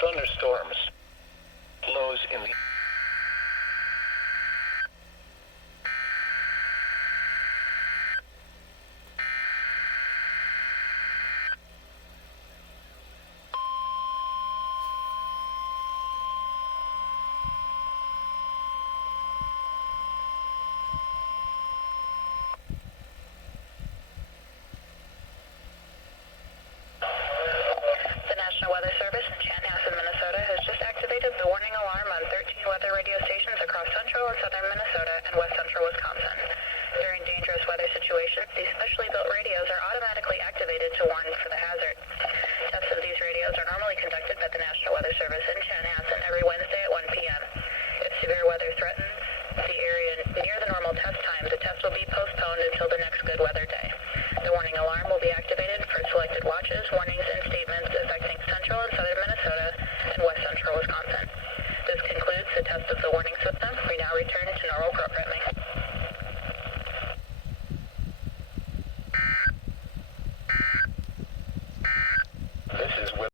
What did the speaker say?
thunderstorms. Lows in the National Weather Service in Chanhassen, Minnesota has just activated the warning alarm on 13 weather radio stations across central and southern Minnesota and west central Wisconsin. During dangerous weather situations, these specially built radios are automatically activated to warn for the hazard. Tests of these radios are normally conducted by the National Weather Service in Chanhassen every Wednesday at 1 p.m. If severe weather threatens the area near the normal test time, the test will be postponed until the next good weather day. The warning alarm will be activated for selected watches, warnings, and statements affecting central and southern Minnesota and west central Wisconsin. This concludes the test of the warning system. We now return to normal programming.